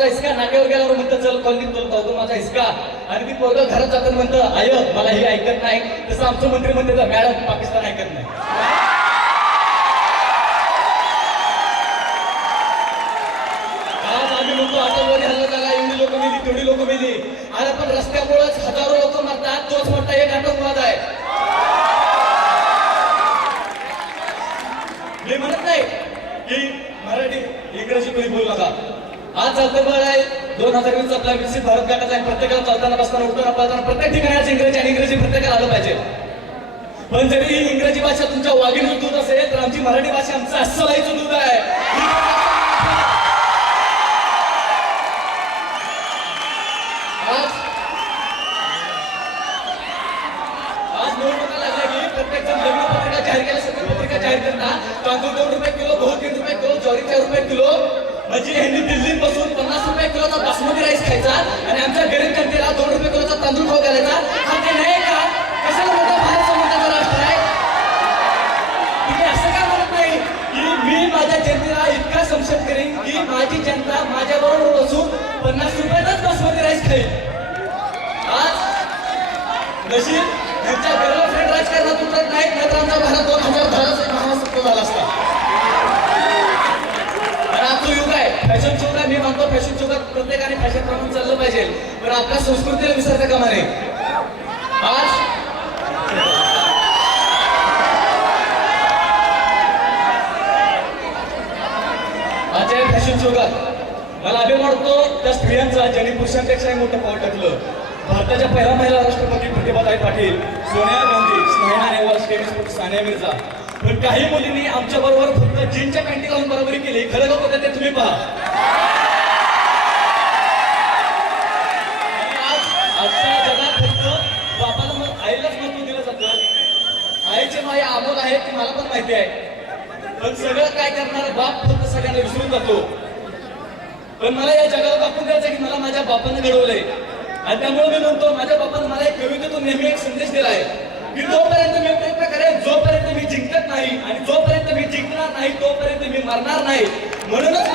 माझा हिसका नाक्यावर गेल्यावर म्हणतं चल कॉलनीत चलतो तो माझा हिसका. आणि ती पोरं घरात जातात म्हणतं आय मला हे ऐकत नाही. तसं आमचं मंत्री म्हणते मॅडम पाकिस्तान ऐकत नाही. आज आम्ही म्हणतो आतंकवादी हल्ला झाला, एवढी लोक मेली तेवढी लोक मेली. अरे पण रस्त्यामुळेच हजारो लोक मरतात, तोच मोठा एक आतंकवाद आहे. मी म्हणत नाही की मराठी इंग्रजी कोणी बोलू नका. आज चालतं बळ आहे 2020 आपला विकसित भारत गटाचा आहे. प्रत्येकाला चालताना बसताना उठताना पळताना प्रत्येक ठिकाणी आज इंग्रजी आणि इंग्रजी प्रत्येकाला आलं पाहिजे. पण जरी ही इंग्रजी भाषा तुमच्या वाघिणीचं दूध असेल तर आमची मराठी भाषा आमचं अस्सलाईचं दूध आहे. आज निवडणुका लागल्या की प्रत्येक जण लग्न पत्रिका जाहीर केल्या, सगळ्या पत्रिका जाहीर करतात. तांदूळ 2 रुपये किलो, गहू 3 रुपये किलो, ज्वारी 4 रुपये किलो. म्हणजे ह्यांनी दिल्लीत बसून 50 रुपये किलोचा बासमती राईस खायचा आणि आमच्या गरीब जनतेला 2 रुपये किलोचा तांदूळ खाऊ घालायचा. हा ते नाही का? कशाला मोठा भारत मोठा राष्ट्र आहे? तुम्ही असं का म्हणत नाही की मी माझ्या जनतेला इतका संशय करेन की माझी जनता माझ्याबरोबर बसून 50 रुपयाचाच बासमती राईस खाईल. आज नशीब त्यांच्या गर्लफ्रेंड राजकारणात उतरत नाहीत, नाहीतर आमचा भारत 2010चा महासत्ता झाला असता. आणि आजचं युग आहे फॅशन शो का. मी मानतो फॅशन शो का प्रत्येकाने फॅशन प्रमाणे चाललं पाहिजे, पण आपल्या संस्कृतीला विसरता कामा नये. आज आजच्या फॅशन शोगात मला अभिमान वाटतो त्या स्त्रियांचा ज्यांनी पुरुषांपेक्षाही मोठं पाऊल टाकलं. भारताच्या पहिला महिला राष्ट्रपती प्रतिभाताई पाटील, सोनिया गांधी, स्नेहा नेहवाल, टेनिसपटू सानिया मिर्झा. पण काही मुलींनी आमच्या बरोबर फक्त जीनच्या पॅन्टी घालून बरोबरी केली. खरं का होतं ते तुम्ही पहा. आजच्या जगात फक्त बापाला आईलाच महत्व दिलं जातं. आईची माया अमोल आहे ती मला पण माहिती आहे. पण सगळं काय करणार बाप फक्त सगळ्यांना विसरून जातो. पण मला या जगाला दाखवून द्यायचं की मला माझ्या बापानं घडवलंय. आणि त्यामुळे मी म्हणतो माझ्या बापानं मला एक कवितेतून नेहमी एक संदेश दिला आहे की जोपर्यंत मी प्रयत्न करेन, जोपर्यंत मी जिंकत नाही आणि जोपर्यंत मी जिंकणार नाही तोपर्यंत मी मरणार नाही. म्हणूनच